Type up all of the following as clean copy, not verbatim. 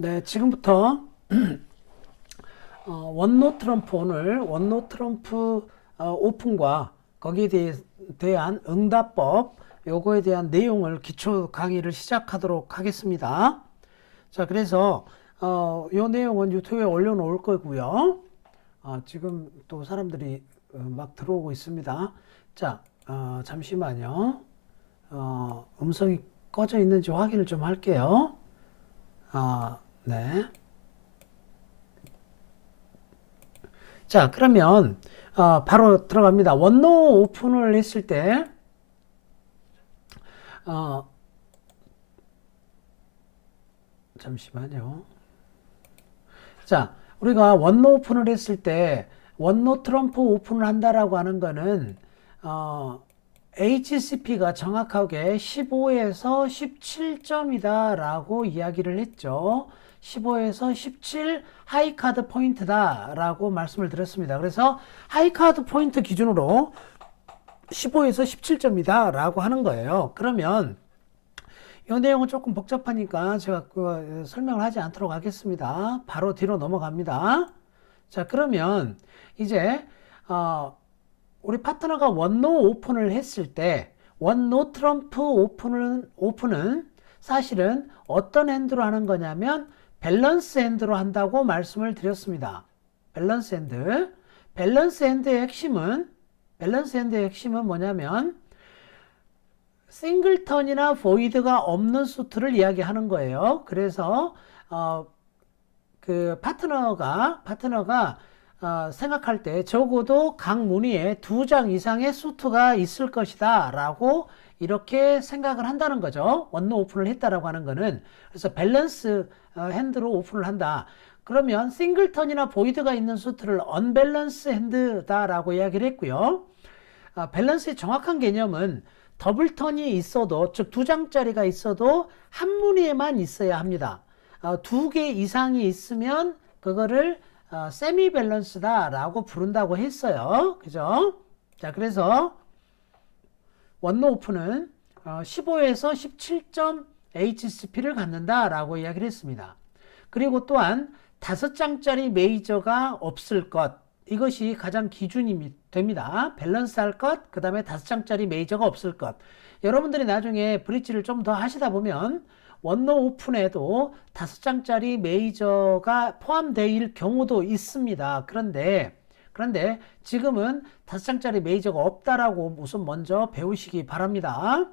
네, 지금부터 원노 트럼프 오늘 원노 트럼프 오픈과 거기에 대한 응답법 요거에 대한 내용을 기초 강의를 시작하도록 하겠습니다. 자, 그래서 요 내용은 유튜브에 올려놓을 거고요. 지금 또 사람들이 막 들어오고 있습니다. 자, 잠시만요. 음성이 꺼져 있는지 확인을 좀 할게요. 네. 자, 그러면 바로 들어갑니다. 원노 오픈을 했을 때 어, 잠시만요. 자, 우리가 원노 오픈을 했을 때 원노 트럼프 오픈을 한다라고 하는 거는 HCP가 정확하게 15에서 17점이다 라고 이야기를 했죠. 15에서 17 하이카드 포인트다 라고 말씀을 드렸습니다. 그래서 하이카드 포인트 기준으로 15에서 17점이다 라고 하는 거예요. 그러면 이 내용은 조금 복잡하니까 제가 설명을 하지 않도록 하겠습니다. 바로 뒤로 넘어갑니다. 자, 그러면 이제 우리 파트너가 원노 오픈을 했을 때 원노 트럼프 오픈은 사실은 어떤 핸드로 하는 거냐면 밸런스 핸드로 한다고 말씀을 드렸습니다. 밸런스 핸드. 밸런스 핸드의 핵심은 뭐냐면 싱글턴이나 보이드가 없는 수트를 이야기하는 거예요. 그래서 그 파트너가 생각할 때 적어도 각 무늬에 2장 이상의 수트가 있을 것이다 라고 이렇게 생각을 한다는 거죠. 원노 오픈을 했다라고 하는 거는. 그래서 밸런스 핸드로 오픈을 한다. 그러면 싱글턴이나 보이드가 있는 수트를 언밸런스 핸드다라고 이야기를 했고요. 밸런스의 정확한 개념은 더블턴이 있어도, 즉 2장짜리가 있어도 한 무늬에만 있어야 합니다. 2개 이상이 있으면 그거를 세미 밸런스다라고 부른다고 했어요. 그죠? 자, 그래서 원노 오픈은 15에서 17점 HCP를 갖는다라고 이야기를 했습니다. 그리고 또한 5장짜리 메이저가 없을 것. 이것이 가장 기준이 됩니다. 밸런스 할 것, 그 다음에 5장짜리 메이저가 없을 것. 여러분들이 나중에 브릿지를 좀 더 하시다 보면 원노 오픈에도 5장짜리 메이저가 포함될 경우도 있습니다. 그런데 지금은 5장짜리 메이저가 없다라고 우선 먼저 배우시기 바랍니다.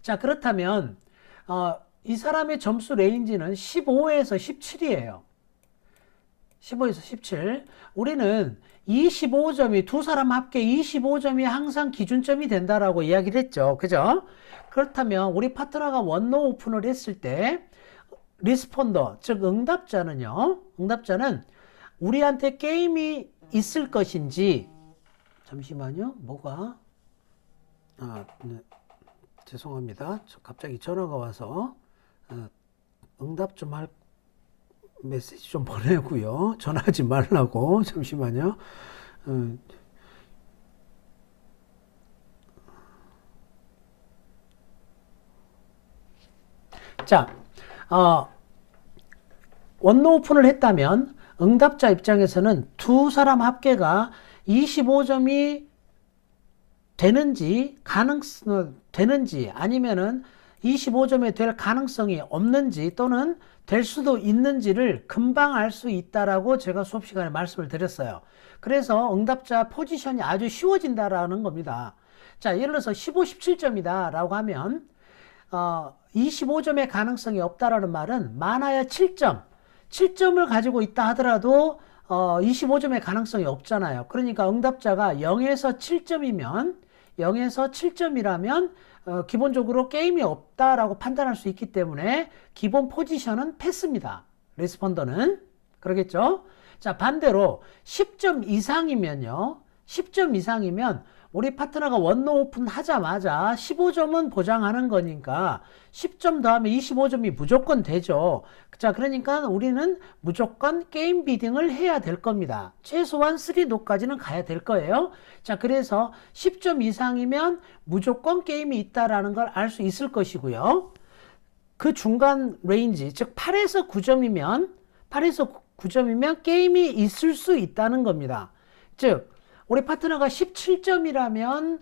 자, 그렇다면 이 사람의 점수 레인지는 15에서 17이에요. 15에서 17. 우리는 25점이 두 사람 합계 25점이 항상 기준점이 된다라고 이야기를 했죠. 그죠? 그렇다면 우리 파트너가 원노 오픈을 했을 때 리스폰더, 즉 응답자는 우리한테 게임이 있을 것인지. 잠시만요. 뭐가 네. 죄송합니다. 갑자기 전화가 와서 응답 좀 할 메시지 좀 보내고요. 전화하지 말라고. 잠시만요. 자, 원노 오픈을 했다면 응답자 입장에서는 두 사람 합계가 25점이 되는지 아니면은 25점이 될 가능성이 없는지 또는 될 수도 있는지를 금방 알 수 있다라고 제가 수업 시간에 말씀을 드렸어요. 그래서 응답자 포지션이 아주 쉬워진다라는 겁니다. 자, 예를 들어서 15, 17점이다 라고 하면 25점의 가능성이 없다라는 말은 많아야 7점을 가지고 있다 하더라도 25점의 가능성이 없잖아요. 그러니까 응답자가 0에서 7점이라면 기본적으로 게임이 없다라고 판단할 수 있기 때문에 기본 포지션은 패스입니다. 리스폰더는. 그러겠죠? 자, 반대로 10점 이상이면요. 10점 이상이면 우리 파트너가 원노 오픈 하자마자 15점은 보장하는 거니까 10점 더하면 25점이 무조건 되죠. 자, 그러니까 우리는 무조건 게임 비딩을 해야 될 겁니다. 최소한 3노까지는 가야 될 거예요. 자, 그래서 10점 이상이면 무조건 게임이 있다라는 걸 알 수 있을 것이고요. 그 중간 레인지, 즉 8에서 9점이면 게임이 있을 수 있다는 겁니다. 즉 우리 파트너가 17점이라면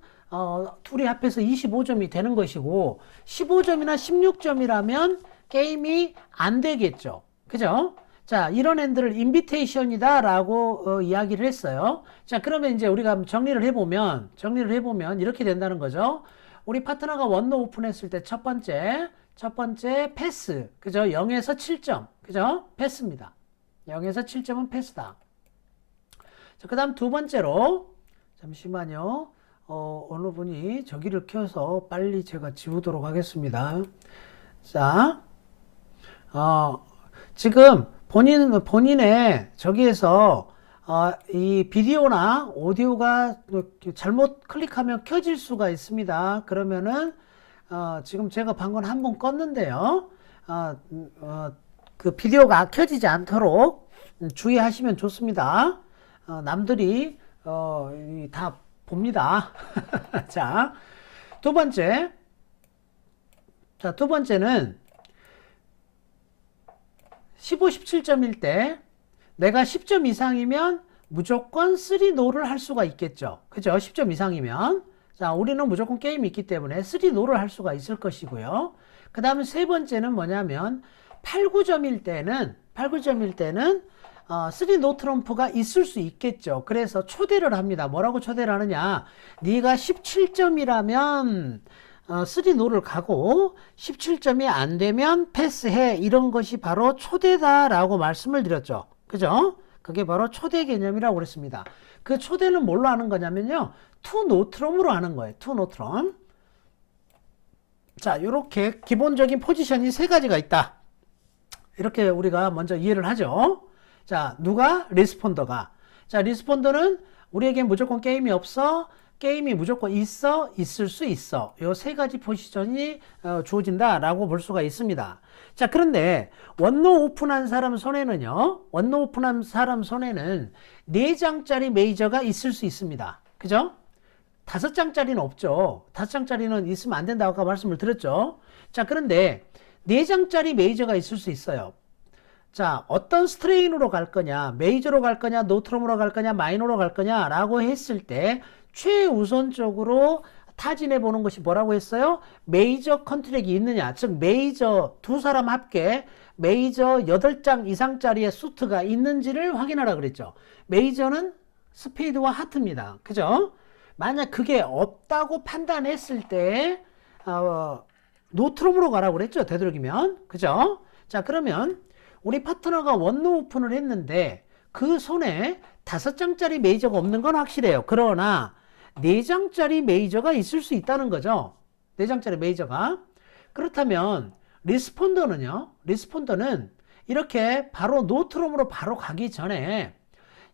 둘이 합해서 25점이 되는 것이고 15점이나 16점이라면 게임이 안 되겠죠. 그죠? 자, 이런 핸들을 인비테이션이다 라고 이야기를 했어요. 자, 그러면 이제 우리가 정리를 해보면 이렇게 된다는 거죠. 우리 파트너가 원노 오픈했을 때 첫 번째 패스. 그죠? 0에서 7점. 그죠? 패스입니다. 0에서 7점은 패스다. 자, 그 다음 두 번째로, 잠시만요. 어느 분이 저기를 켜서 빨리 제가 지우도록 하겠습니다. 자, 지금 본인의 저기에서 이 비디오나 오디오가 잘못 클릭하면 켜질 수가 있습니다. 그러면은 지금 제가 방금 한번 껐는데요. 그 비디오가 켜지지 않도록 주의하시면 좋습니다. 남들이 다 봅니다. 자, 두 번째는 15, 17점일 때 내가 10점 이상이면 무조건 3노를 할 수가 있겠죠. 그죠? 10점 이상이면. 자, 우리는 무조건 게임이 있기 때문에 3노를 할 수가 있을 것이고요. 그 다음에 세 번째는 뭐냐면 8, 9점일 때는 3노 트럼프가 있을 수 있겠죠. 그래서 초대를 합니다. 뭐라고 초대를 하느냐? 네가 17점이라면 3노를 가고 17점이 안 되면 패스해. 이런 것이 바로 초대다라고 말씀을 드렸죠. 그죠? 그게 바로 초대 개념이라고 그랬습니다. 그 초대는 뭘로 하는 거냐면요. 투 노트럼으로 하는 거예요. 투 노트럼. 자, 이렇게 기본적인 포지션이 세 가지가 있다. 이렇게 우리가 먼저 이해를 하죠. 자, 누가? 리스폰더가. 자, 리스폰더는 우리에게 무조건 게임이 없어. 게임이 무조건 있어. 있을 수 있어. 이 세 가지 포지션이 주어진다라고 볼 수가 있습니다. 자, 그런데 원노 오픈한 사람 손에는요. 4장짜리 메이저가 있을 수 있습니다. 그죠? 5장짜리는 없죠. 5장짜리는 있으면 안 된다고 아까 말씀을 드렸죠. 자, 그런데 4장짜리 메이저가 있을 수 있어요. 자, 어떤 스트레인으로 갈 거냐, 메이저로 갈 거냐, 노트럼으로 갈 거냐, 마이너로 갈 거냐 라고 했을 때 최우선적으로 타진해 보는 것이 뭐라고 했어요? 메이저 컨트랙이 있느냐, 즉 메이저 두 사람 합계 메이저 8장 이상짜리의 수트가 있는지를 확인하라 그랬죠. 메이저는 스페이드와 하트입니다. 그죠? 만약 그게 없다고 판단했을 때 노트럼으로 가라고 그랬죠. 되도록이면. 그죠? 자, 그러면 우리 파트너가 원노 오픈을 했는데 그 손에 5장짜리 메이저가 없는 건 확실해요. 그러나 4장짜리 메이저가 있을 수 있다는 거죠. 4장짜리 메이저가. 그렇다면 리스폰더는 이렇게 바로 노트럼으로 바로 가기 전에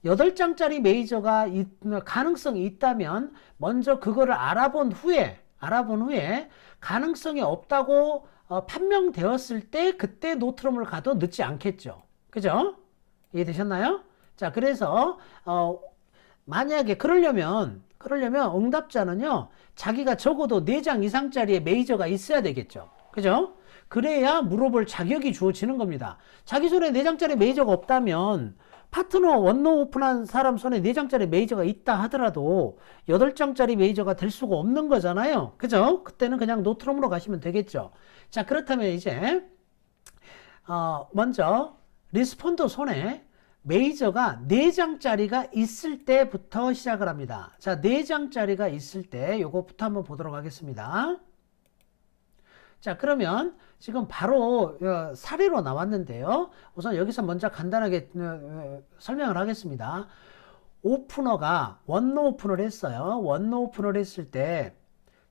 8장짜리 메이저가 가능성이 있다면 먼저 그거를 알아본 후에 가능성이 없다고 판명되었을 때 그때 노트럼을 가도 늦지 않겠죠. 그죠? 이해되셨나요? 자, 그래서 만약에 그러려면 응답자는요. 자기가 적어도 4장 이상짜리의 메이저가 있어야 되겠죠. 그죠? 그래야 물어볼 자격이 주어지는 겁니다. 자기 손에 4장짜리 메이저가 없다면 파트너 원노 오픈한 사람 손에 4장짜리 메이저가 있다 하더라도 8장짜리 메이저가 될 수가 없는 거잖아요. 그죠? 그때는 그냥 노트럼으로 가시면 되겠죠. 자, 그렇다면 이제 먼저 리스폰더 손에 메이저가 4장짜리가 있을 때부터 시작을 합니다. 자, 4장짜리가 있을 때 요거부터 한번 보도록 하겠습니다. 자, 그러면 지금 바로 사례로 나왔는데요. 우선 여기서 먼저 간단하게 설명을 하겠습니다. 오프너가 원노 오픈을 했어요. 원노 오픈을 했을 때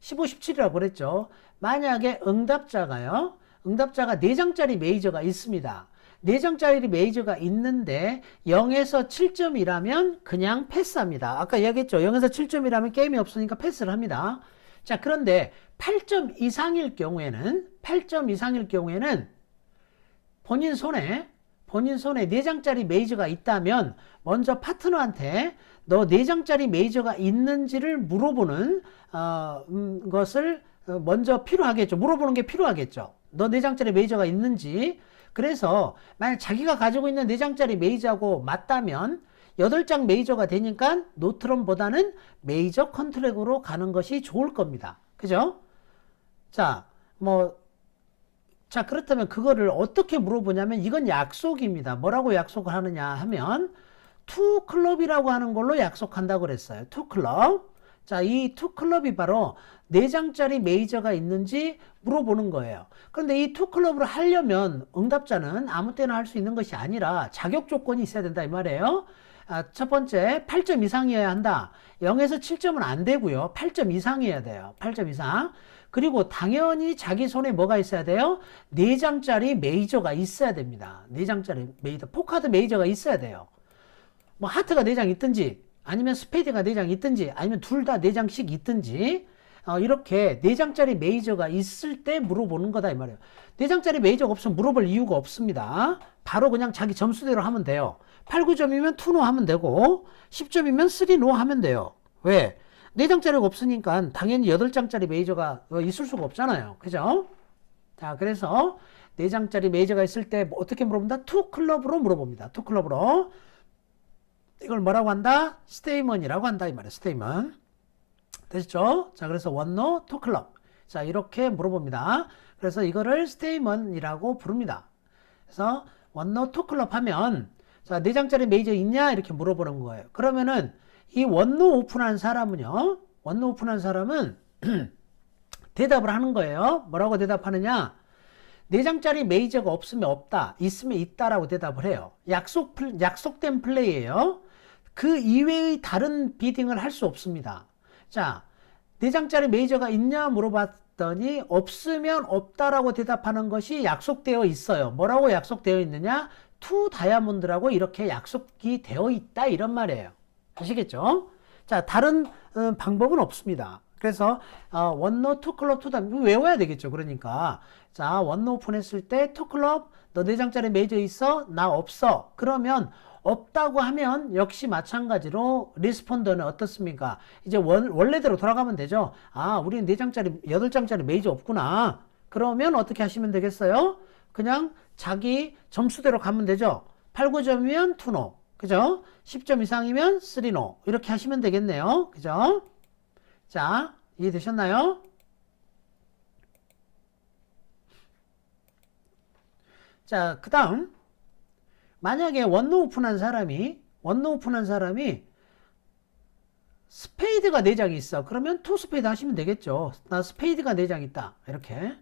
15, 17이라고 그랬죠. 만약에 응답자가 4장짜리 메이저가 있습니다. 4장짜리 메이저가 있는데 0에서 7점이라면 그냥 패스합니다. 아까 얘기했죠. 0에서 7점이라면 게임이 없으니까 패스를 합니다. 자, 그런데 8점 이상일 경우에는 본인 손에 4장짜리 메이저가 있다면 먼저 파트너한테 너 4장짜리 메이저가 있는지를 물어보는 것을 먼저 필요하겠죠. 물어보는 게 필요하겠죠. 너 4장짜리 메이저가 있는지. 그래서 만약 자기가 가지고 있는 4장짜리 메이저하고 맞다면 8장 메이저가 되니까 노트럼보다는 메이저 컨트랙으로 가는 것이 좋을 겁니다. 그죠? 자, 그렇다면 그거를 어떻게 물어보냐면 이건 약속입니다. 뭐라고 약속을 하느냐 하면 투클럽이라고 하는 걸로 약속한다고 그랬어요. 투클럽. 자, 이 투클럽이 바로 4장짜리 메이저가 있는지 물어보는 거예요. 그런데 이 투클럽을 하려면 응답자는 아무 때나 할 수 있는 것이 아니라 자격 조건이 있어야 된다 이 말이에요. 첫 번째 8점 이상이어야 한다. 0에서 7점은 안 되고요. 8점 이상이어야 돼요. 8점 이상. 그리고 당연히 자기 손에 뭐가 있어야 돼요? 4장짜리 메이저가 있어야 됩니다. 4장짜리 메이저, 포카드 메이저가 있어야 돼요. 뭐 하트가 4장 있든지 아니면 스페이드가 4장 있든지 아니면 둘 다 4장씩 있든지 이렇게 4장짜리 메이저가 있을 때 물어보는 거다 이 말이에요. 4장짜리 메이저가 없으면 물어볼 이유가 없습니다. 바로 그냥 자기 점수대로 하면 돼요. 8, 9점이면 2노 하면 되고 10점이면 3노 하면 돼요. 왜? 4장짜리가 없으니까 당연히 8장짜리 메이저가 있을 수가 없잖아요. 그죠? 자, 그래서 4장짜리 메이저가 있을 때 어떻게 물어본다? 투클럽으로 물어봅니다. 투클럽으로. 이걸 뭐라고 한다? 스테이먼이라고 한다 이 말이에요. 스테이먼. 됐죠? 자, 그래서 원노 투클럽. 자, 이렇게 물어봅니다. 그래서 이거를 스테이먼이라고 부릅니다. 그래서 원노 투클럽 하면 자, 4장짜리 메이저 있냐? 이렇게 물어보는 거예요. 그러면은 이 원노 오픈한 사람은요. 원노 오픈한 사람은 대답을 하는 거예요. 뭐라고 대답하느냐? 4장짜리 메이저가 없으면 없다. 있으면 있다라고 대답을 해요. 약속된 플레이예요. 그 이외의 다른 비딩을 할 수 없습니다. 자, 4장짜리 메이저가 있냐 물어봤더니 없으면 없다라고 대답하는 것이 약속되어 있어요. 뭐라고 약속되어 있느냐? 투 다이아몬드라고 이렇게 약속이 되어 있다 이런 말이에요. 아시겠죠? 자, 다른 방법은 없습니다. 그래서 원노 투클럽 투다 외워야 되겠죠. 그러니까 자, 원노 오픈했을 때 투클럽 너 4장짜리 메이저 있어? 나 없어. 그러면 없다고 하면 역시 마찬가지로 리스폰더는 어떻습니까? 이제 원래대로 돌아가면 되죠. 아, 우리는 4장짜리 8장짜리 메이저 없구나. 그러면 어떻게 하시면 되겠어요? 그냥 자기 점수대로 가면 되죠. 8, 9점이면 2노. 그죠? 10점 이상이면 3노. 이렇게 하시면 되겠네요. 그죠? 자, 이해되셨나요? 자, 그 다음 만약에 원노 오픈한 사람이 스페이드가 4장이 있어. 그러면 투 스페이드 하시면 되겠죠. 나 스페이드가 4장 있다. 이렇게.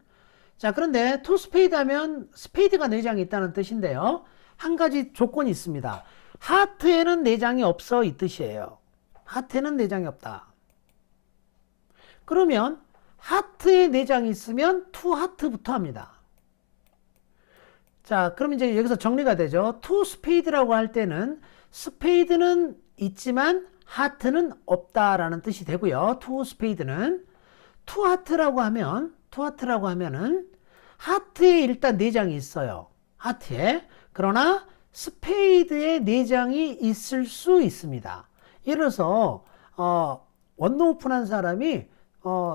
자, 그런데 투 스페이드 하면 스페이드가 4장이 있다는 뜻인데요. 한 가지 조건이 있습니다. 하트에는 4장이 없어 이 뜻이에요. 하트에는 4장이 없다. 그러면 하트에 4장이 있으면 투 하트부터 합니다. 자, 그럼 이제 여기서 정리가 되죠. 투 스페이드라고 할 때는 스페이드는 있지만 하트는 없다라는 뜻이 되고요. 투 스페이드는 투 하트라고 하면은 하트에 일단 4장이 있어요. 하트에. 그러나 스페이드에 4장이 있을 수 있습니다. 예를 들어서 원노 오픈한 사람이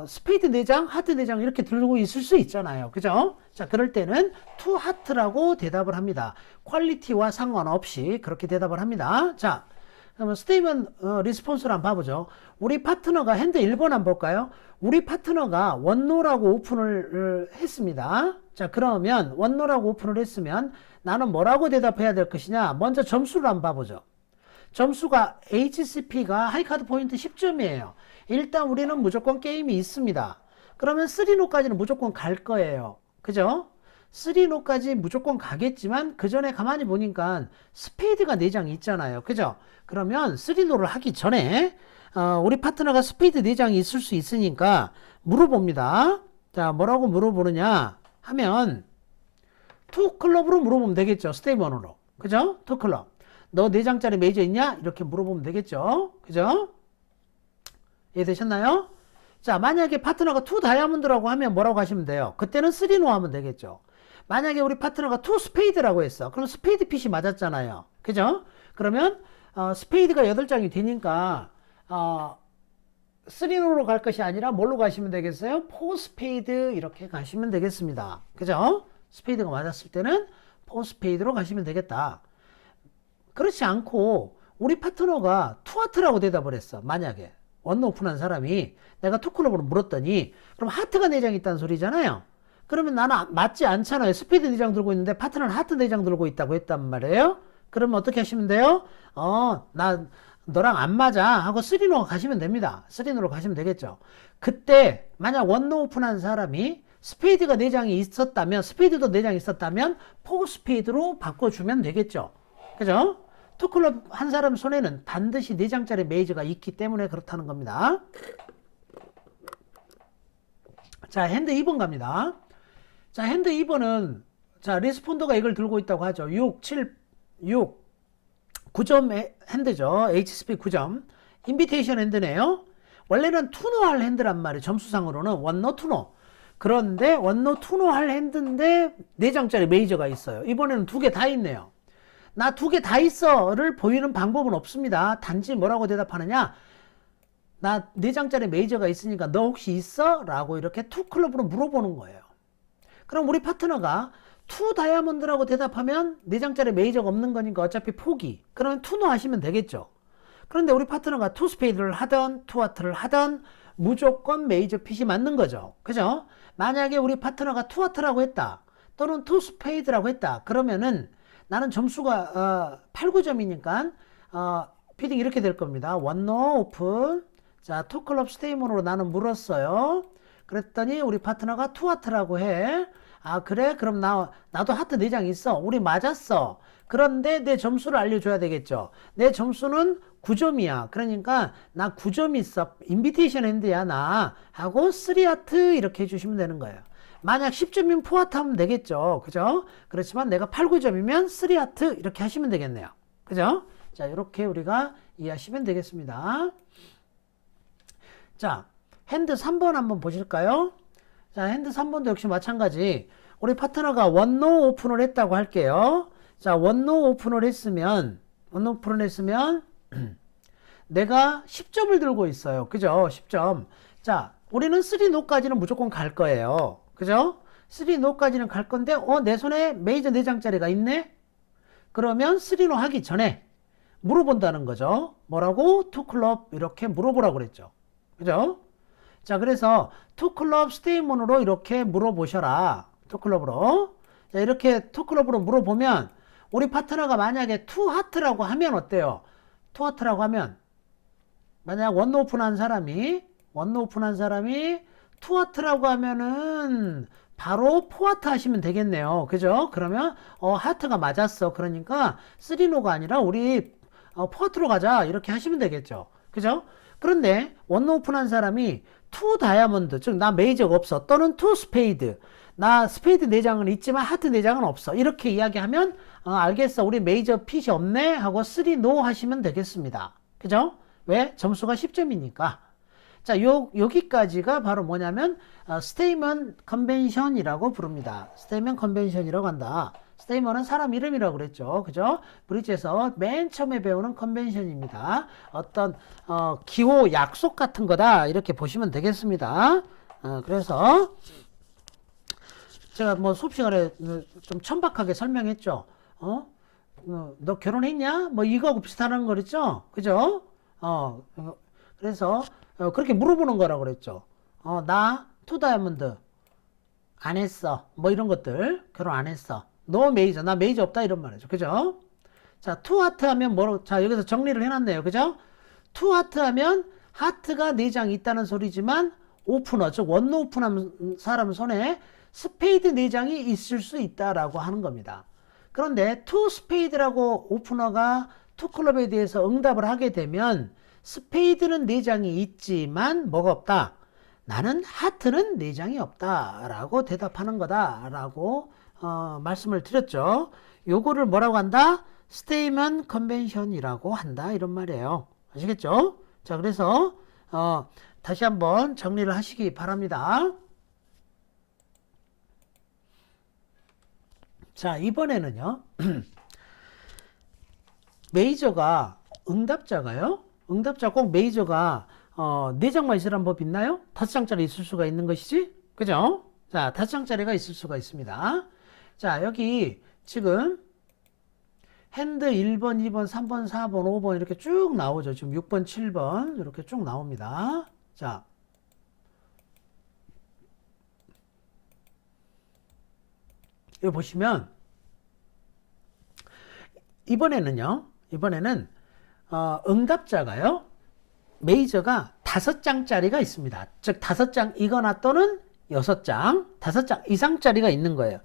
스페이드 4장, 하트 4장 이렇게 들고 있을 수 있잖아요. 그죠? 자, 그럴 때는 투 하트라고 대답을 합니다. 퀄리티와 상관없이 그렇게 대답을 합니다. 자, 그러면 스테이먼 리스폰스를 한번 봐보죠. 우리 파트너가 핸드 1번 한번 볼까요? 우리 파트너가 원노라고 오픈을 했습니다. 자, 그러면 원노라고 오픈을 했으면 나는 뭐라고 대답해야 될 것이냐? 먼저 점수를 한번 봐보죠. 점수가 HCP가 하이카드 포인트 10점이에요. 일단 우리는 무조건 게임이 있습니다. 그러면 3노까지는 무조건 갈 거예요. 그죠? 3노까지 무조건 가겠지만 그 전에 가만히 보니까 스페이드가 4장이 있잖아요. 그죠? 그러면 3노를 하기 전에 우리 파트너가 스페이드 4장이 있을 수 있으니까 물어봅니다. 자, 뭐라고 물어보느냐 하면 투클럽으로 물어보면 되겠죠. 스테이먼으로. 그죠? 투클럽. 너 4장짜리 메이저 있냐? 이렇게 물어보면 되겠죠. 그죠? 이해되셨나요? 자, 만약에 파트너가 투 다이아몬드라고 하면 뭐라고 하시면 돼요? 그때는 3노 하면 되겠죠. 만약에 우리 파트너가 투 스페이드라고 했어. 그럼 스페이드 핏이 맞았잖아요. 그죠? 그러면 스페이드가 8장이 되니까 3노로 갈 것이 아니라 뭘로 가시면 되겠어요? 4 스페이드 이렇게 가시면 되겠습니다. 그죠? 스페이드가 맞았을 때는 4 스페이드로 가시면 되겠다. 그렇지 않고 우리 파트너가 투 하트라고 대답을 했어. 만약에 원 오픈한 사람이 내가 투 클럽으로 물었더니 그럼 하트가 4장 있다는 소리잖아요. 그러면 나는 맞지 않잖아요. 스페이드 4장 들고 있는데 파트너는 하트 4장 들고 있다고 했단 말이에요. 그러면 어떻게 하시면 돼요? 나 너랑 안 맞아 하고 3노 가시면 됩니다. 3노로 가시면 되겠죠. 그때 만약 원노 오픈한 사람이 스페이드가 4장이 있었다면, 스페이드도 4장 있었다면 4 스페이드로 바꿔주면 되겠죠. 그죠? 투클럽 한 사람 손에는 반드시 4장짜리 메이저가 있기 때문에 그렇다는 겁니다. 자, 핸드 2번 갑니다. 자, 핸드 2번은 자, 리스폰더가 이걸 들고 있다고 하죠. 6, 7, 6, 9점 핸드죠. HSP 9점. 인비테이션 핸드네요. 원래는 투노 할 핸드란 말이에요. 점수상으로는 원노, 투노. 그런데 원노, 투노 할 핸드인데 4장짜리 메이저가 있어요. 이번에는 2개 다 있네요. 나 2개 다 있어를 보이는 방법은 없습니다. 단지 뭐라고 대답하느냐? 나 4장짜리 메이저가 있으니까 너 혹시 있어? 라고 이렇게 투 클럽으로 물어보는 거예요. 그럼 우리 파트너가 투 다이아몬드라고 대답하면 4장짜리 메이저가 없는 거니까 어차피 포기. 그러면 투노 하시면 되겠죠. 그런데 우리 파트너가 투 스페이드를 하던 투 하트를 하던 무조건 메이저 핏이 맞는 거죠. 그죠? 만약에 우리 파트너가 투 하트라고 했다. 또는 투 스페이드라고 했다. 그러면은 나는 점수가 8, 9점이니까 피딩 이렇게 될 겁니다. 원노 오픈. 자, 투 클럽 스테이먼으로 나는 물었어요. 그랬더니 우리 파트너가 투 하트라고 해. 아, 그래? 그럼 나도 하트 4장 있어. 우리 맞았어. 그런데 내 점수를 알려줘야 되겠죠. 내 점수는 9점이야. 그러니까 나 9점 있어. 인비테이션 핸드야 나. 하고 3하트 이렇게 해주시면 되는 거예요. 만약 10점이면 4하트 하면 되겠죠. 그죠? 그렇지만 내가 8, 9점이면 3하트 이렇게 하시면 되겠네요. 그죠? 자, 이렇게 우리가 이해하시면 되겠습니다. 자, 핸드 3번 한번 보실까요? 자, 핸드 3번도 역시 마찬가지. 우리 파트너가 원노 오픈을 했다고 할게요. 자, 원노 오픈을 했으면 내가 10점을 들고 있어요. 그죠? 10점. 자, 우리는 3노까지는 무조건 갈 거예요. 그죠? 3노까지는 갈 건데, 내 손에 메이저 4장짜리가 있네? 그러면 3노 하기 전에 물어본다는 거죠. 뭐라고? 투 클럽 이렇게 물어보라고 그랬죠. 그죠? 자, 그래서 투 클럽 스테이먼으로 이렇게 물어보셔라. 투 클럽으로. 자, 이렇게 투 클럽으로 물어보면 우리 파트너가 만약에 투 하트라고 하면 어때요? 투 하트라고 하면 만약 원노 오픈한 사람이 투 하트라고 하면은 바로 포 하트 하시면 되겠네요. 그죠? 그러면 하트가 맞았어. 그러니까 3노가 아니라 우리 포 하트로 가자. 이렇게 하시면 되겠죠. 그죠? 그런데 원노 오픈한 사람이 투 다이아몬드, 즉 나 메이저가 없어. 또는 투 스페이드. 나 스페이드 4장은 있지만 하트 4장은 없어. 이렇게 이야기하면 알겠어. 우리 메이저 핏이 없네 하고 3노 하시면 되겠습니다. 그죠? 왜? 점수가 10점이니까. 자, 여기까지가 바로 뭐냐면 스테이먼 컨벤션이라고 부릅니다. 스테이먼 컨벤션이라고 한다. 스테이먼은 사람 이름이라고 그랬죠. 그죠? 브릿지에서 맨 처음에 배우는 컨벤션입니다. 어떤 기호 약속 같은 거다. 이렇게 보시면 되겠습니다. 그래서 제가 뭐 수업 시간에 좀 천박하게 설명했죠. 너 결혼했냐? 뭐 이거하고 비슷한 거 그랬죠? 그죠? 그래서 그렇게 물어보는 거라고 그랬죠. 나 투 다이아몬드 안 했어. 뭐 이런 것들 결혼 안 했어. 너 메이저, 나 메이저 없다 이런 말이죠. 그죠? 자, 투 하트 하면 뭐로? 자, 여기서 정리를 해놨네요. 그죠? 투 하트 하면 하트가 4장 있다는 소리지만 오프너, 즉 원노 오픈한 사람 손에 스페이드 4장이 있을 수 있다라고 하는 겁니다. 그런데 투 스페이드라고 오프너가 투 클럽에 대해서 응답을 하게 되면 스페이드는 4장이 있지만 뭐가 없다? 나는 하트는 4장이 없다라고 대답하는 거다라고 말씀을 드렸죠. 요거를 뭐라고 한다? 스테이먼 컨벤션이라고 한다 이런 말이에요. 아시겠죠? 자, 그래서 다시 한번 정리를 하시기 바랍니다. 자, 이번에는요. 메이저가 응답자가요. 응답자 꼭 메이저가 네 장만 있으란 법 있나요? 5장짜리 있을 수가 있는 것이지? 그죠? 자, 5장짜리가 있을 수가 있습니다. 자, 여기 지금 핸드 1번, 2번, 3번, 4번, 5번 이렇게 쭉 나오죠. 지금 6번, 7번 이렇게 쭉 나옵니다. 자, 여기 보시면 이번에는 응답자가요. 메이저가 5장짜리가 있습니다. 즉 5장이거나 또는 6장, 5장 이상짜리가 있는 거예요.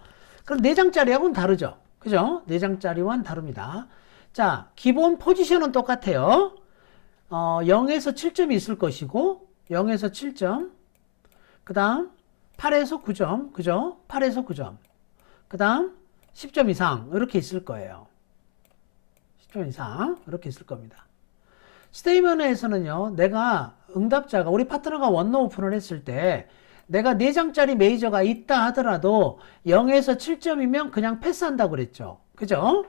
그럼 4장짜리하고는 다르죠. 그죠? 4장짜리와는 다릅니다. 자, 기본 포지션은 똑같아요. 0에서 7점이 있을 것이고 0에서 7점, 그 다음 8에서 9점, 그죠? 8에서 9점, 그 다음 10점 이상 이렇게 있을 거예요. 10점 이상 이렇게 있을 겁니다. 스테이먼에서는요, 내가 응답자가 우리 파트너가 원노 오픈을 했을 때 내가 4장짜리 메이저가 있다 하더라도 0에서 7점이면 그냥 패스한다고 그랬죠. 그죠?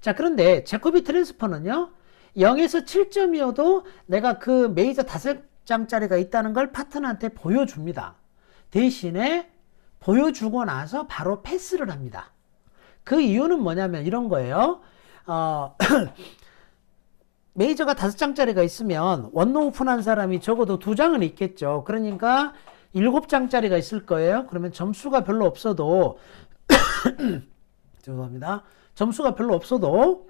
자, 그런데 제코비 트랜스퍼는요, 0에서 7점이어도 내가 그 메이저 5장짜리가 있다는 걸 파트너한테 보여줍니다. 대신에 보여주고 나서 바로 패스를 합니다. 그 이유는 뭐냐면 이런 거예요. 메이저가 5장짜리가 있으면 원노 오픈한 사람이 적어도 2장은 있겠죠. 그러니까 7장짜리가 있을 거예요. 그러면 점수가 별로 없어도 죄송합니다. 점수가 별로 없어도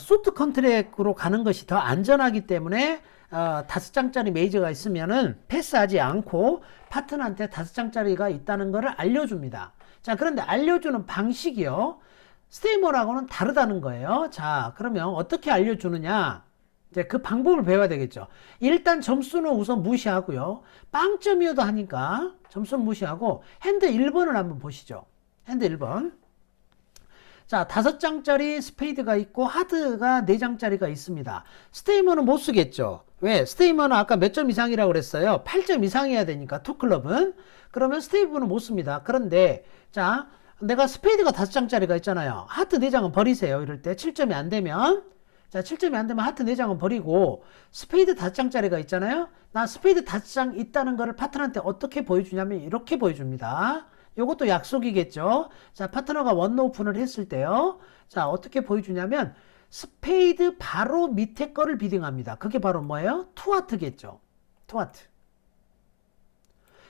소트 컨트랙으로 가는 것이 더 안전하기 때문에 5장짜리 메이저가 있으면은 패스하지 않고 파트너한테 5장짜리가 있다는 것을 알려줍니다. 자, 그런데 알려주는 방식이요. 스테이머라고는 다르다는 거예요. 자, 그러면 어떻게 알려주느냐? 이제 그 방법을 배워야 되겠죠. 일단 점수는 우선 무시하고요. 빵점이어도 하니까 점수는 무시하고 핸드 1번을 한번 보시죠. 핸드 1번. 자, 5장짜리 스페이드가 있고 하드가 4장짜리가 있습니다. 스테이머는 못 쓰겠죠. 왜? 스테이머는 아까 몇 점 이상이라고 그랬어요. 8점 이상이어야 되니까 투클럽은. 그러면 스테이머는 못 씁니다. 그런데 자, 내가 스페이드가 5장짜리가 있잖아요. 하트 4장은 버리세요. 이럴 때 7점이 안 되면, 자, 7점이 안 되면 하트 4장은 버리고 스페이드 5장짜리가 있잖아요. 나 스페이드 5장 있다는 거를 파트너한테 어떻게 보여주냐면 이렇게 보여줍니다. 요것도 약속이겠죠. 자, 파트너가 원노 오픈을 했을 때요. 자, 어떻게 보여주냐면 스페이드 바로 밑에 거를 비딩합니다. 그게 바로 뭐예요? 투하트겠죠. 투하트.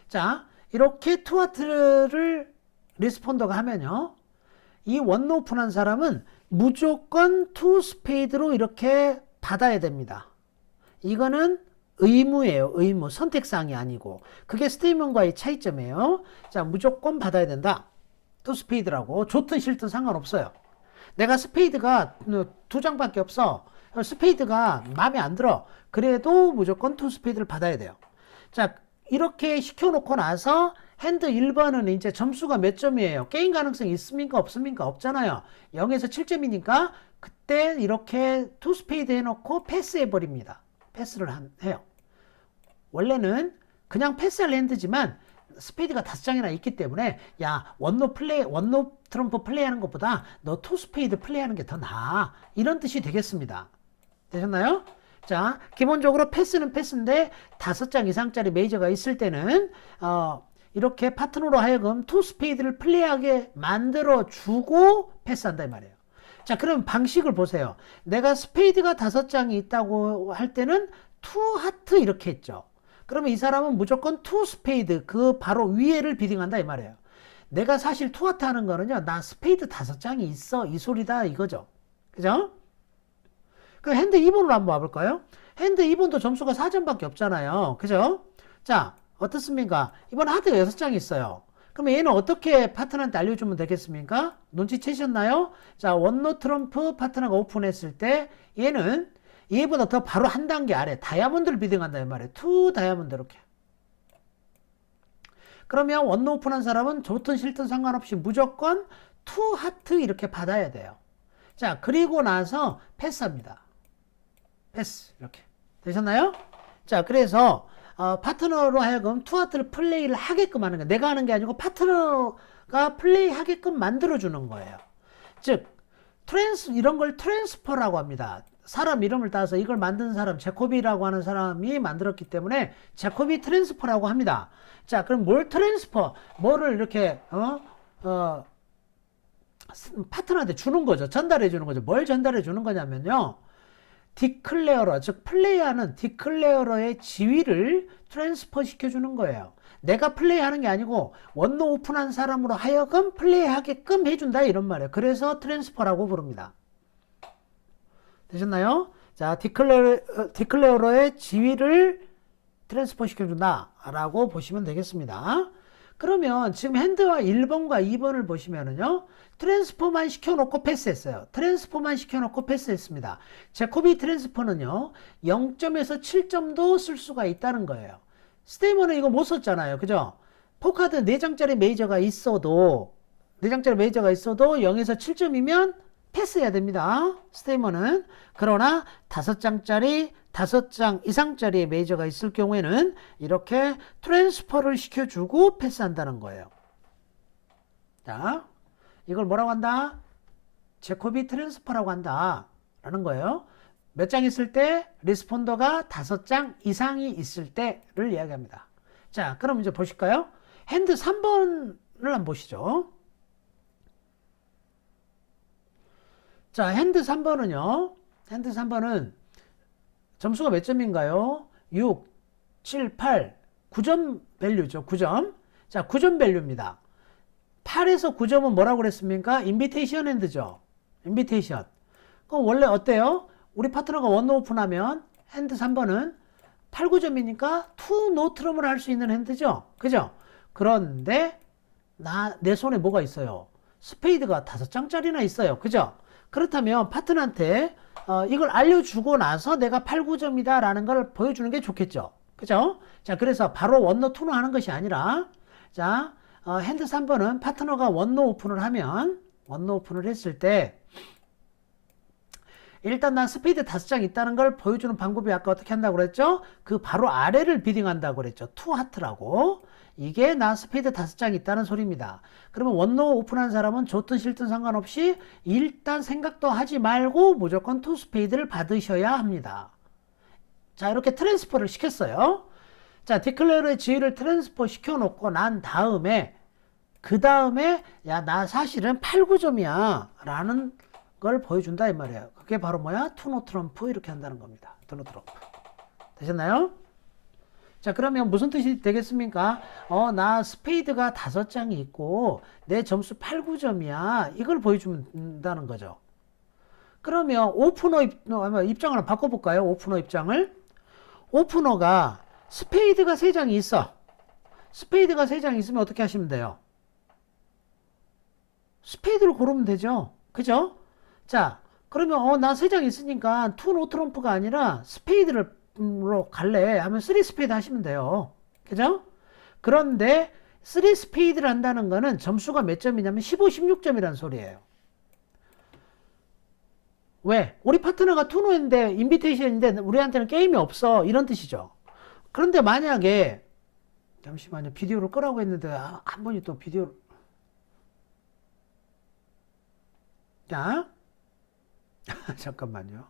자, 이렇게 투하트를 리스폰더가 하면요, 이 원노 오픈한 사람은 무조건 투 스페이드로 이렇게 받아야 됩니다. 이거는 의무예요. 의무. 선택사항이 아니고. 그게 스테이먼과의 차이점이에요. 자, 무조건 받아야 된다. 투 스페이드라고. 좋든 싫든 상관없어요. 내가 스페이드가 2장밖에 없어. 스페이드가 마음에 안 들어. 그래도 무조건 투 스페이드를 받아야 돼요. 자, 이렇게 시켜놓고 나서 핸드 1번은 이제 점수가 몇 점이에요? 게임 가능성이 있습니까? 없습니까? 없잖아요. 0에서 7점이니까 그때 이렇게 투 스페이드 해놓고 패스해버립니다. 패스를 해요. 원래는 그냥 패스할 핸드지만 스페이드가 5장이나 있기 때문에 야, 원노 트럼프 플레이하는 것보다 너 투 스페이드 플레이하는 게 더 나아. 이런 뜻이 되겠습니다. 되셨나요? 자, 기본적으로 패스는 패스인데 5장 이상짜리 메이저가 있을 때는 이렇게 파트너로 하여금 투 스페이드를 플레이하게 만들어주고 패스한다 이 말이에요. 자, 그럼 방식을 보세요. 내가 스페이드가 5장이 있다고 할 때는 투 하트 이렇게 했죠. 그러면 이 사람은 무조건 투 스페이드 그 바로 위에를 비딩한다 이 말이에요. 내가 사실 투 하트 하는 거는요, 나 스페이드 5장이 있어 이 소리다 이거죠. 그죠? 그럼 핸드 2번으로 한번 와볼까요? 핸드 2번도 점수가 4점밖에 없잖아요. 그죠? 자, 어떻습니까? 이번 하드가 6장이 있어요. 그럼 얘는 어떻게 파트너한테 알려주면 되겠습니까? 눈치채셨나요? 자, 원노 트럼프 파트너가 오픈했을 때 얘는 얘보다 더 바로 한 단계 아래 다이아몬드를 비딩한다 이 말이에요. 투 다이아몬드 이렇게. 그러면 원노 오픈한 사람은 좋든 싫든 상관없이 무조건 투 하트 이렇게 받아야 돼요. 자, 그리고 나서 패스합니다. 패스 이렇게. 되셨나요? 자, 그래서 파트너로 하여금 투하트를 플레이를 하게끔 하는 거예요. 내가 하는 게 아니고 파트너가 플레이 하게끔 만들어주는 거예요. 즉 이런 걸 트랜스퍼라고 합니다. 사람 이름을 따서 이걸 만든 사람 제코비라고 하는 사람이 만들었기 때문에 제코비 트랜스퍼라고 합니다. 자, 그럼 뭘 트랜스퍼, 뭐를 이렇게 파트너한테 주는 거죠. 전달해 주는 거죠. 뭘 전달해 주는 거냐면요. 디클레어러, 즉 플레이하는 디클레어러의 지위를 트랜스퍼 시켜주는 거예요. 내가 플레이하는 게 아니고 원로 오픈한 사람으로 하여금 플레이하게끔 해준다 이런 말이에요. 그래서 트랜스퍼라고 부릅니다. 되셨나요? 자, 디클레어러의 지위를 트랜스퍼 시켜준다 라고 보시면 되겠습니다. 그러면 지금 핸드와 1번과 2번을 보시면은요, 트랜스퍼만 시켜놓고 패스했어요. 트랜스퍼만 시켜놓고 패스했습니다. 제코비 트랜스퍼는요, 0점에서 7점도 쓸 수가 있다는 거예요. 스테이머는 이거 못 썼잖아요. 그죠? 포카드 4장짜리 메이저가 있어도 0에서 7점이면 패스해야 됩니다. 스테이머는. 그러나 5장 이상짜리 메이저가 있을 경우에는 이렇게 트랜스퍼를 시켜주고 패스한다는 거예요. 자, 이걸 뭐라고 한다? 제코비 트랜스퍼라고 한다 라는 거예요. 몇 장 있을 때? 리스폰더가 5장 이상이 있을 때를 이야기합니다. 자, 그럼 이제 보실까요? 핸드 3번을 한번 보시죠. 자, 핸드 3번은요. 핸드 3번은 점수가 몇 점인가요? 6, 7, 8, 9점 밸류죠. 9점. 자, 9점 밸류입니다. 8에서 9점은 뭐라고 그랬습니까? 인비테이션 핸드죠. 인비테이션. 그럼 원래 어때요? 우리 파트너가 원로 오픈하면 핸드 3번은 8, 9점이니까 투 노트럼을 할 수 있는 핸드죠. 그죠? 그런데 내 손에 뭐가 있어요? 스페이드가 5장짜리나 있어요. 그죠? 그렇다면 파트너한테 이걸 알려주고 나서 내가 8, 9점이다 라는 걸 보여주는 게 좋겠죠. 그죠? 자, 그래서 바로 원로 투노 하는 것이 아니라, 자, 핸드 3번은 파트너가 원로 오픈을 하면, 원로 오픈을 했을 때, 일단 난 스페이드 5장 있다는 걸 보여주는 방법이 아까 어떻게 한다고 그랬죠? 그 바로 아래를 비딩한다고 그랬죠. 투 하트라고. 이게 나 스페이드 5장 있다는 소리입니다. 그러면 원로 오픈한 사람은 좋든 싫든 상관없이 일단 생각도 하지 말고 무조건 투 스페이드를 받으셔야 합니다. 자, 이렇게 트랜스퍼를 시켰어요. 자, 디클레어의 지위를 트랜스퍼 시켜놓고 난 다음에 야, 나 사실은 8, 9점이야 라는 걸 보여준다 이 말이에요. 그게 바로 뭐야? 투노 트럼프 이렇게 한다는 겁니다. 투노 트럼프. 되셨나요? 자, 그러면 무슨 뜻이 되겠습니까? 나 스페이드가 5장이 있고 내 점수 8, 9점이야. 이걸 보여준다는 거죠. 그러면 오프너 입장을 한번 바꿔볼까요? 오프너 입장을. 오프너가 스페이드가 3장이 있어. 스페이드가 3장이 있으면 어떻게 하시면 돼요? 스페이드를 고르면 되죠. 그죠? 자, 그러면 나 3장 있으니까 투 노트럼프가 아니라 스페이드로 갈래 하면 3 스페이드 하시면 돼요. 그죠? 그런데 3 스페이드를 한다는 거는 점수가 몇 점이냐면 15, 16점이라는 소리예요. 왜? 우리 파트너가 투노인데 인비테이션인데 우리한테는 게임이 없어 이런 뜻이죠. 그런데 만약에 잠시만요. 비디오를 끄라고 했는데 한 번이 또 비디오를 자 잠깐만요.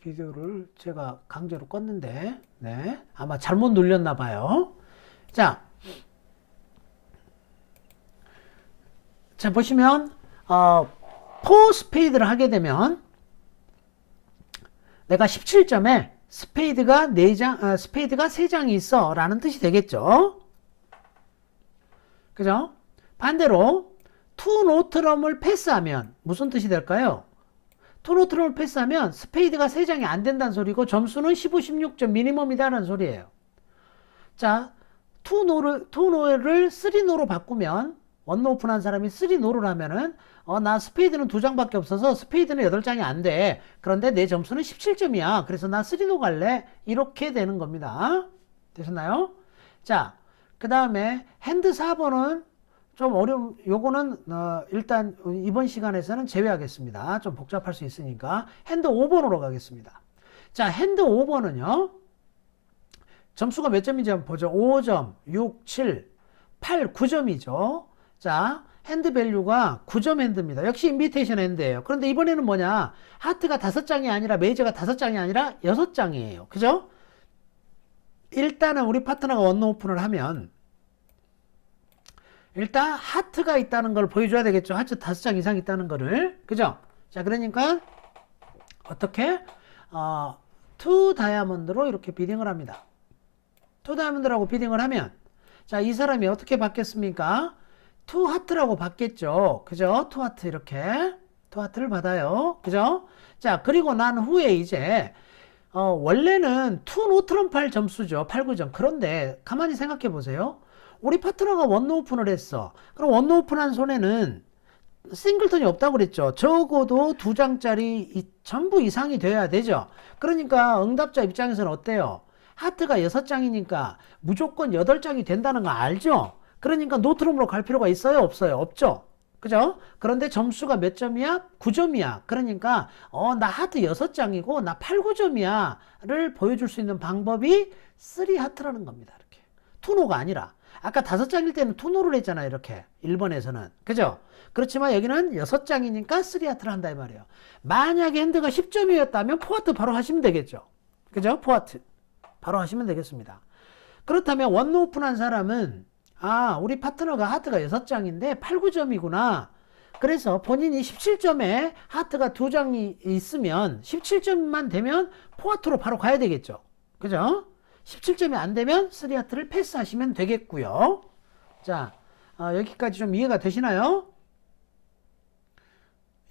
비디오를 제가 강제로 껐는데 네 아마 잘못 눌렸나 봐요. 자 보시면 4 스페이드를 하게 되면 내가 17점에 스페이드가 3장이 있어 라는 뜻이 되겠죠. 그죠? 반대로 투 노트럼을 패스하면 무슨 뜻이 될까요? 투 노트럼을 패스하면 스페이드가 3장이 안 된다는 소리고 점수는 15, 16점 미니멈이다라는 소리예요. 자, 투 노를 3노로 바꾸면 원노 오픈한 사람이 3노를 하면은 나 스페이드는 2장밖에 없어서 스페이드는 8장이 안 돼. 그런데 내 점수는 17점이야. 그래서 나 3노 갈래. 이렇게 되는 겁니다. 되셨나요? 자, 그 다음에 핸드 4번은 좀 요거는 일단 이번 시간에서는 제외하겠습니다. 좀 복잡할 수 있으니까 핸드 5번으로 가겠습니다. 자, 핸드 5번은요. 점수가 몇 점인지 한번 보죠. 5점, 6, 7, 8, 9점이죠. 자, 핸드 밸류가 9점 핸드입니다. 역시 인비테이션 핸드예요. 그런데 이번에는 뭐냐? 하트가 5장이 아니라 메이저가 5장이 아니라 6장이에요. 그죠? 일단은 우리 파트너가 원노 오픈을 하면 일단 하트가 있다는 걸 보여줘야 되겠죠. 하트 5장 이상 있다는 거를. 그죠? 자, 그러니까 어떻게? 투 다이아몬드로 이렇게 비딩을 합니다. 투 다이아몬드라고 비딩을 하면 자, 이 사람이 어떻게 받겠습니까? 투 하트라고 받겠죠. 그죠? 투 하트 이렇게 투 하트를 받아요. 그죠? 자, 그리고 난 후에 이제 원래는 투 노트럼 8 점수죠. 8, 9점. 그런데 가만히 생각해 보세요. 우리 파트너가 원노 오픈을 했어. 그럼 원노 오픈한 손에는 싱글턴이 없다고 그랬죠. 적어도 2장짜리 전부 이상이 돼야 되죠. 그러니까 응답자 입장에서는 어때요? 하트가 6장이니까 무조건 8장이 된다는 거 알죠? 그러니까 노트럼으로 갈 필요가 있어요? 없어요? 없죠? 그죠? 그런데 점수가 몇 점이야? 9점이야. 그러니까 나 하트 6장이고 나 8, 9점이야 를 보여줄 수 있는 방법이 3하트라는 겁니다. 이렇게. 투노가 아니라 아까 5장일 때는 투노를 했잖아요. 이렇게 1번에서는. 그죠? 그렇지만 여기는 6장이니까 3하트를 한다 이 말이에요. 만약에 핸드가 10점이었다면 4하트 바로 하시면 되겠죠. 그죠? 4하트 바로 하시면 되겠습니다. 그렇다면 원노 오픈한 사람은 우리 파트너가 하트가 6장인데 8, 9점이구나. 그래서 본인이 17점에 하트가 2장이 있으면 17점만 되면 4하트로 바로 가야 되겠죠. 그죠? 17점이 안 되면 3하트를 패스하시면 되겠고요. 자, 여기까지 좀 이해가 되시나요?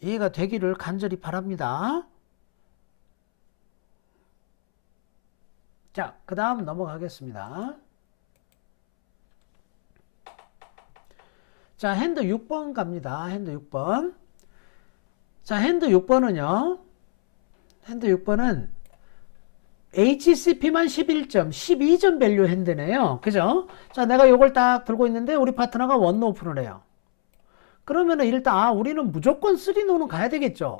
이해가 되기를 간절히 바랍니다. 자, 그 다음 넘어가겠습니다. 자, 핸드 6번 갑니다. 핸드 6번. 자, 핸드 6번은요. 핸드 6번은 HCP만 11점, 12점 밸류 핸드네요. 그죠? 자, 내가 요걸 딱 들고 있는데 우리 파트너가 원노 오픈을 해요. 그러면은 일단 우리는 무조건 3노는 가야 되겠죠.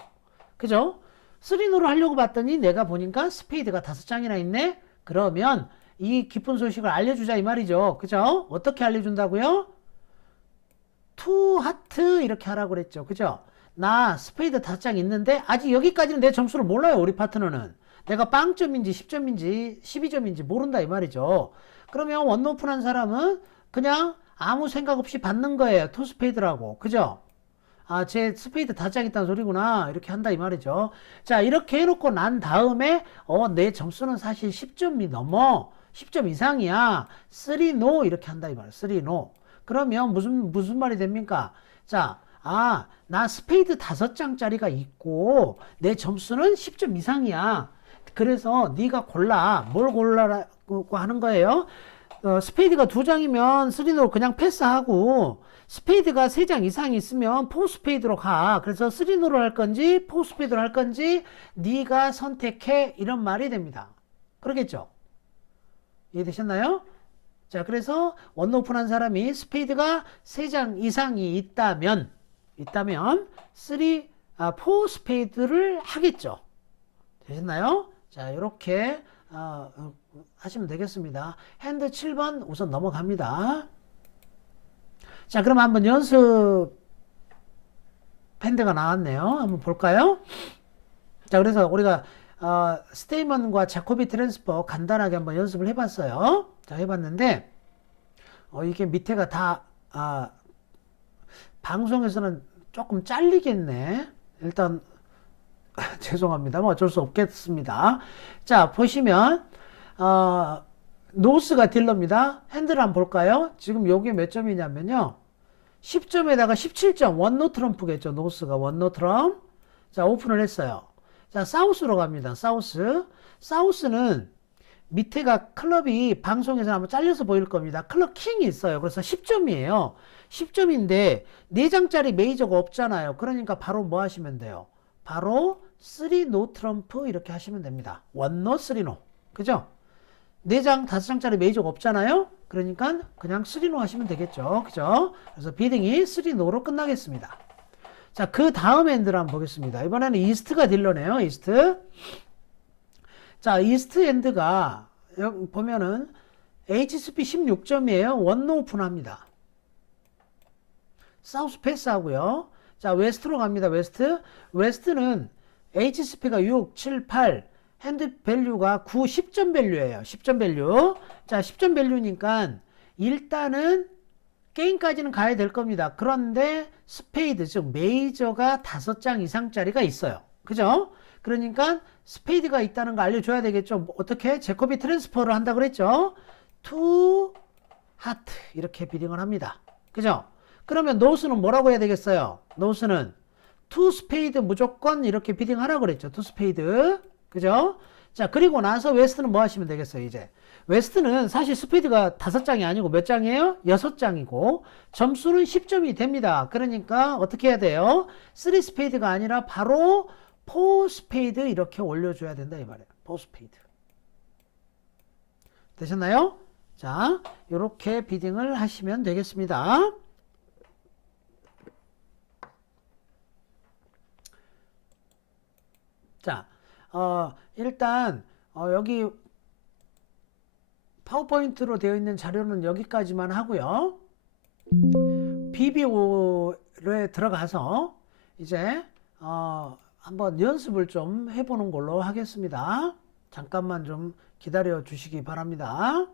그죠? 3노를 하려고 봤더니 내가 보니까 스페이드가 5장이나 있네. 그러면 이 기쁜 소식을 알려주자 이 말이죠. 그죠? 어떻게 알려준다고요? 투 하트 이렇게 하라고 그랬죠. 그죠? 나 스페이드 5장 있는데 아직 여기까지는 내 점수를 몰라요. 우리 파트너는. 내가 빵점인지 10점인지 12점인지 모른다 이 말이죠. 그러면 원노 오픈한 사람은 그냥 아무 생각 없이 받는 거예요. 투 스페이드라고. 그죠? 제 스페이드 5장 있다는 소리구나. 이렇게 한다 이 말이죠. 자, 이렇게 해놓고 난 다음에 내 점수는 사실 10점이 넘어. 10점 이상이야. 3노 이렇게 한다 이 말이에요. 3노. 그러면 무슨 말이 됩니까? 자, 나 스페이드 5장짜리가 있고 내 점수는 10점 이상이야. 그래서 네가 골라. 뭘 골라라고 하는 거예요? 스페이드가 2장이면 3노로 그냥 패스하고 스페이드가 3장 이상 있으면 4스페이드로 가. 그래서 3노로 할 건지 4스페이드로 할 건지 네가 선택해. 이런 말이 됩니다. 그러겠죠? 이해되셨나요? 자, 그래서 원노 오픈한 사람이 스페이드가 3장 이상이 있다면 4 스페이드를 하겠죠. 되셨나요? 자, 이렇게 하시면 되겠습니다. 핸드 7번 우선 넘어갑니다. 자, 그럼 한번 연습 핸드가 나왔네요. 한번 볼까요? 자, 그래서 우리가 스테이먼과 자코비 트랜스퍼 간단하게 한번 연습을 해봤어요. 자, 해봤는데 이게 밑에가 다 방송에서는 조금 잘리겠네. 일단 죄송합니다. 뭐 어쩔 수 없겠습니다. 자, 보시면 노스가 딜러입니다. 핸들 한번 볼까요? 지금 요게 몇 점이냐면요. 10점에다가 17점. 원노 트럼프겠죠. 노스가 원노 트럼프. 자, 오픈을 했어요. 자, 사우스로 갑니다. 사우스는 밑에가 클럽이 방송에서 한번 잘려서 보일 겁니다. 클럽 킹이 있어요. 그래서 10점이에요. 10점인데 4장짜리 메이저가 없잖아요. 그러니까 바로 뭐 하시면 돼요? 바로 3노 트럼프 이렇게 하시면 됩니다. 1노 3노. 그죠? 4장 5장짜리 메이저가 없잖아요. 그러니까 그냥 3노 하시면 되겠죠. 그죠? 그래서 비딩이 3노로 끝나겠습니다. 자, 그 다음 핸드를 한번 보겠습니다. 이번에는 이스트가 딜러네요. 이스트. 자, 이스트 핸드가 여기 보면은 HSP 16점이에요. 원노 오픈합니다. 사우스 패스하고요. 자, 웨스트로 갑니다. 웨스트는 HSP가 6, 7, 8, 핸드 밸류가 9, 10점 밸류예요. 10점 밸류. 자, 10점 밸류니까 일단은 게임까지는 가야 될 겁니다. 그런데 스페이드, 즉 메이저가 5장 이상짜리가 있어요. 그죠? 그러니까 스페이드가 있다는 거 알려줘야 되겠죠. 어떻게? 제코비 트랜스퍼를 한다 그랬죠. 투 하트 이렇게 비딩을 합니다. 그죠? 그러면 노스는 뭐라고 해야 되겠어요? 노스는 투 스페이드 무조건 이렇게 비딩하라고 그랬죠. 투 스페이드. 그죠? 자, 그리고 나서 웨스트는 뭐 하시면 되겠어요, 이제. 웨스트는 사실 스페이드가 5장이 아니고 몇 장이에요? 6장이고, 점수는 10점이 됩니다. 그러니까 어떻게 해야 돼요? 3 스페이드가 아니라 바로 4 스페이드 이렇게 올려줘야 된다, 이 말이에요. 4 스페이드. 되셨나요? 자, 이렇게 비딩을 하시면 되겠습니다. 자, 일단 여기 파워포인트로 되어 있는 자료는 여기까지만 하고요. BBO에 들어가서 이제 한번 연습을 좀 해보는 걸로 하겠습니다. 잠깐만 좀 기다려 주시기 바랍니다.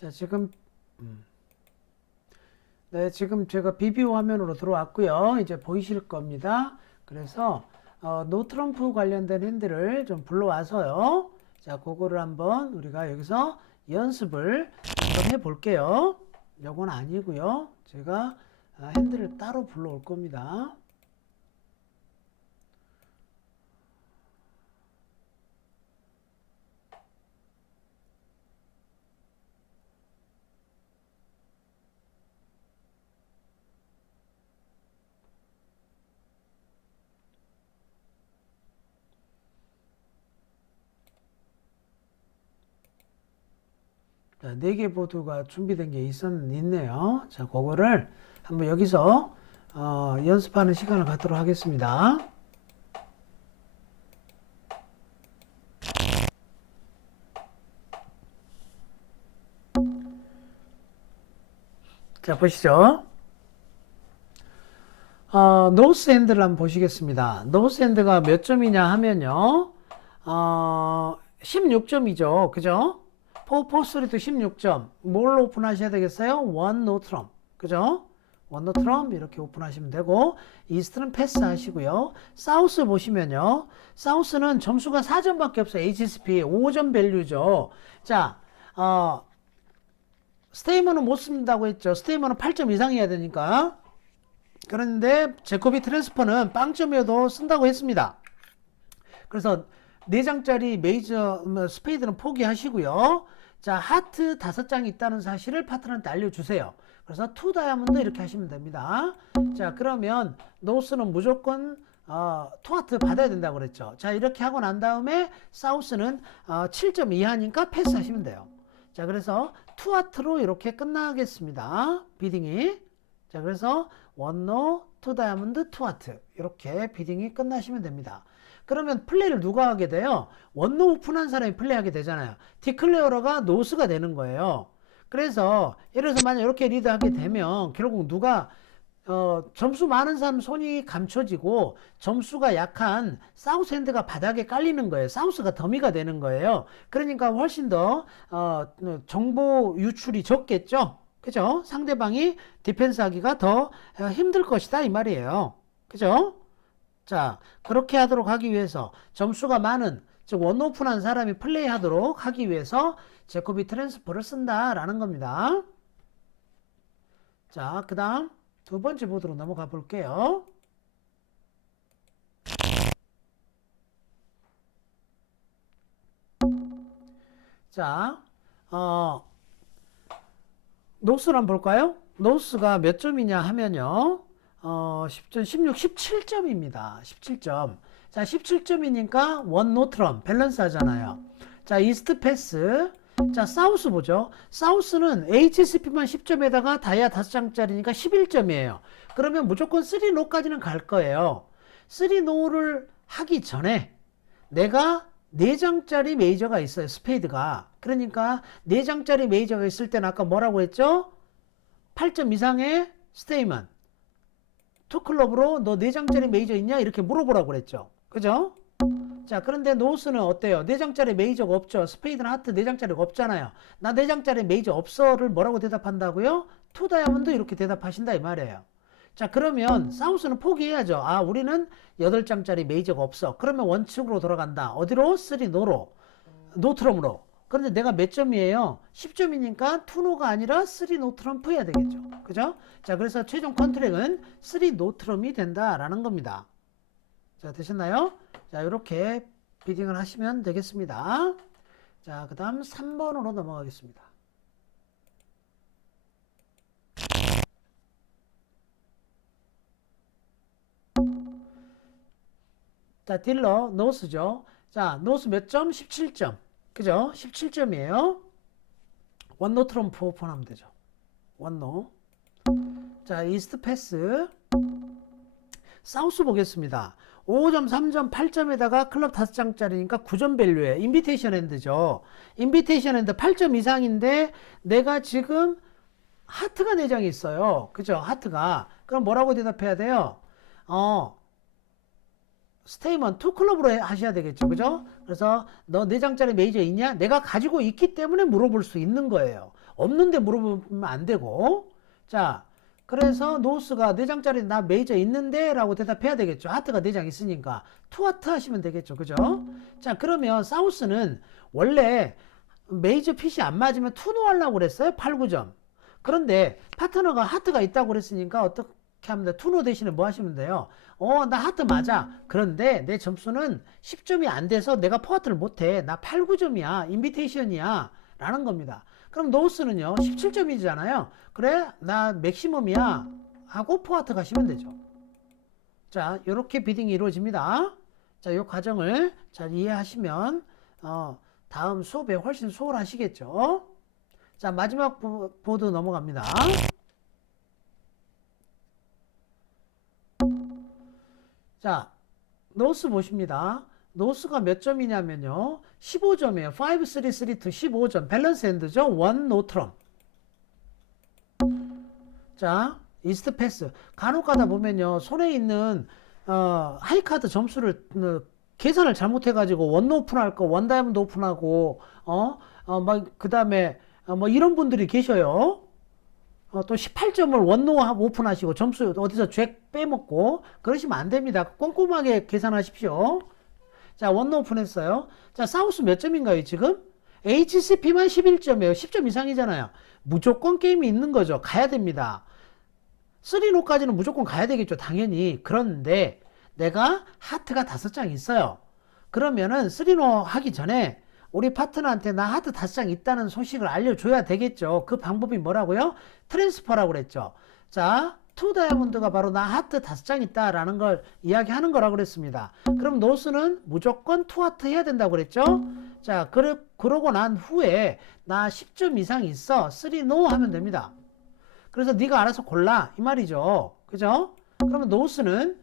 자, 지금 제가 비비오 화면으로 들어왔고요. 이제 보이실 겁니다. 그래서 노 트럼프 관련된 핸들을 좀 불러와서요. 자, 그거를 한번 우리가 여기서 연습을 한번 해볼게요. 요건 아니고요. 제가 핸들을 따로 불러올 겁니다. 자, 4개 보드가 준비된 게 있네요. 자, 그거를 한번 여기서 연습하는 시간을 갖도록 하겠습니다. 자, 보시죠. 노스 핸드를 한번 보시겠습니다. 노스 핸드가 몇 점이냐 하면요. 16점이죠. 그죠? 443도 16점. 뭘 오픈하셔야 되겠어요? 원 노트럼. 그죠? 원 노트럼 이렇게 오픈하시면 되고, 이스트는 패스 하시고요. 사우스 보시면요. 사우스는 점수가 4점밖에 없어요. HSP 5점 밸류죠. 자, 스테이머는 못 쓴다고 했죠. 스테이머는 8점 이상이어야 되니까. 그런데 제코비 트랜스퍼는 빵점이어도 쓴다고 했습니다. 그래서 4장짜리 메이저 스페이드는 포기하시고요. 자, 하트 5장이 있다는 사실을 파트너한테 알려주세요. 그래서 투 다이아몬드 이렇게 하시면 됩니다. 자, 그러면 노스는 무조건 투 하트 받아야 된다고 그랬죠. 자, 이렇게 하고 난 다음에 사우스는 7점 이하니까 패스하시면 돼요. 자, 그래서 투 하트로 이렇게 끝나겠습니다. 비딩이. 자, 그래서 원노, 투 다이아몬드, 투 하트 이렇게 비딩이 끝나시면 됩니다. 그러면 플레이를 누가 하게 돼요? 원노 오픈한 사람이 플레이하게 되잖아요. 디클레어러가 노스가 되는 거예요. 그래서 예를 들어서 만약 이렇게 리드하게 되면 결국 누가 점수 많은 사람 손이 감춰지고 점수가 약한 사우스핸드가 바닥에 깔리는 거예요. 사우스가 더미가 되는 거예요. 그러니까 훨씬 더 정보 유출이 적겠죠. 그죠? 상대방이 디펜스 하기가 더 힘들 것이다 이 말이에요. 그죠? 자, 그렇게 하도록 하기 위해서 점수가 많은, 즉 원오픈한 사람이 플레이하도록 하기 위해서 제코비 트랜스퍼를 쓴다라는 겁니다. 자, 그 다음 두 번째 보드로 넘어가 볼게요. 자, 노스를 한번 볼까요? 노스가 몇 점이냐 하면요. 10점, 16, 17점입니다. 17점. 자, 17점이니까 원 노트럼 밸런스 하잖아요. 자, 이스트 패스. 자, 사우스 보죠. 사우스는 HSP만 10점에다가 다이아 5장짜리니까 11점이에요. 그러면 무조건 3노까지는 갈 거예요. 3노를 하기 전에 내가 4장짜리 메이저가 있어요. 스페이드가. 그러니까 4장짜리 메이저가 있을 때는 아까 뭐라고 했죠? 8점 이상의 스테이먼. 투클럽으로 너 4장짜리 메이저 있냐? 이렇게 물어보라고 그랬죠. 그죠? 자, 그런데 노스는 어때요? 4장짜리 메이저가 없죠. 스페이드나 하트 4장짜리가 없잖아요. 나 4장짜리 메이저 없어를 뭐라고 대답한다고요? 투 다이아몬드 이렇게 대답하신다 이 말이에요. 자, 그러면 사우스는 포기해야죠. 아, 우리는 8장짜리 메이저가 없어. 그러면 원칙으로 돌아간다. 어디로? 3노로. 노트럼으로. 그런데 내가 몇 점이에요? 10점이니까 투노가 아니라 3노트럼프 해야 되겠죠. 그죠? 자, 그래서 최종 컨트랙은 3노트럼이 된다라는 겁니다. 자, 되셨나요? 자, 이렇게 비딩을 하시면 되겠습니다. 자, 그 다음 3번으로 넘어가겠습니다. 자, 딜러, 노스죠. 자, 노스 몇 점? 17점. 그죠? 17점이에요. 원노 트럼프 오픈하면 되죠. 원노. 자, 이스트 패스. 사우스 보겠습니다. 5점, 3점, 8점에다가 클럽 5장짜리니까 9점 밸류에 인비테이션 핸드죠. 인비테이션 핸드 8점 이상인데 내가 지금 하트가 4장이 있어요. 그죠? 하트가. 그럼 뭐라고 대답해야 돼요? 스테이먼 투 클럽으로 하셔야 되겠죠. 그죠? 그래서 너 4장짜리 메이저 있냐? 내가 가지고 있기 때문에 물어볼 수 있는 거예요. 없는데 물어보면 안 되고. 자, 그래서 노스가 4장짜리 나 메이저 있는데 라고 대답해야 되겠죠. 하트가 4장 있으니까 투 하트 하시면 되겠죠. 그죠? 자, 그러면 사우스는 원래 메이저 핏이 안 맞으면 투노 하려고 그랬어요. 8, 9점. 그런데 파트너가 하트가 있다고 그랬으니까 어떻게 하면 돼? 투노 대신에 뭐 하시면 돼요? 나 하트 맞아. 그런데 내 점수는 10점이 안 돼서 내가 포하트를 못해. 나 8, 9점이야. 인비테이션이야. 라는 겁니다. 그럼 노스는요. 17점이잖아요. 그래? 나 맥시멈이야. 하고 포하트 가시면 되죠. 자, 이렇게 비딩이 이루어집니다. 자, 이 과정을 잘 이해하시면 다음 수업에 훨씬 수월하시겠죠. 자, 마지막 보드 넘어갑니다. 자, 노스 보십니다. 노스가 몇 점이냐면요. 15점이에요. 5, 3, 3, 2, 15점. 밸런스 핸드죠. 원 노트럼. 자, 이스트 패스. 간혹 가다 보면요. 손에 있는 하이카드 점수를 계산을 잘못해가지고 원 오픈할 거 원 다이아몬드 오픈하고 막 그 다음에 뭐 이런 분들이 계셔요. 또 18점을 원노 오픈하시고 점수 어디서 잭 빼먹고 그러시면 안 됩니다. 꼼꼼하게 계산하십시오. 자, 원노 오픈했어요. 자, 사우스 몇 점인가요, 지금? HCP만 11점이에요. 10점 이상이잖아요. 무조건 게임이 있는 거죠. 가야 됩니다. 3노까지는 무조건 가야 되겠죠. 당연히. 그런데 내가 하트가 5장 있어요. 그러면은 3노 하기 전에 우리 파트너한테 나 하트 5장 있다는 소식을 알려줘야 되겠죠. 그 방법이 뭐라고요? 트랜스퍼라고 그랬죠. 자, 투 다이아몬드가 바로 나 하트 5장 있다라는 걸 이야기하는 거라고 그랬습니다. 그럼 노스는 무조건 투 하트 해야 된다고 그랬죠. 자, 그러고 난 후에 나 10점 이상 있어. 3노 하면 됩니다. 그래서 네가 알아서 골라 이 말이죠. 그죠? 그러면 노스는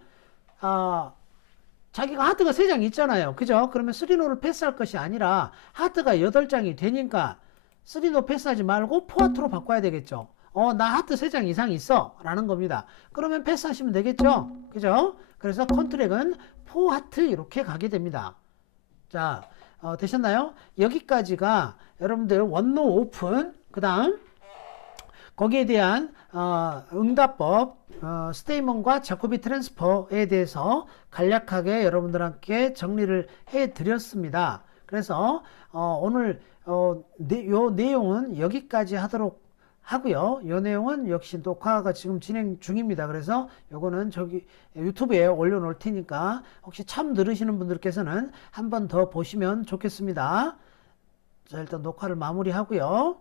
자기가 하트가 3장 있잖아요. 그죠? 그러면 3노를 패스할 것이 아니라 하트가 8장이 되니까 3노 패스하지 말고 4하트로 바꿔야 되겠죠. 나 하트 3장 이상 있어 라는 겁니다. 그러면 패스하시면 되겠죠. 그죠? 그래서 컨트랙은 4하트 이렇게 가게 됩니다. 자, 되셨나요? 여기까지가 여러분들 원노 오픈 그 다음 거기에 대한 응답법, 스테이먼과 자코비 트랜스퍼에 대해서 간략하게 여러분들께 정리를 해 드렸습니다. 그래서 오늘 요 내용은 여기까지 하도록 하고요. 이 내용은 역시 녹화가 지금 진행 중입니다. 그래서 요거는 저기 유튜브에 올려놓을 테니까 혹시 처음 들으시는 분들께서는 한 번 더 보시면 좋겠습니다. 자, 일단 녹화를 마무리하고요.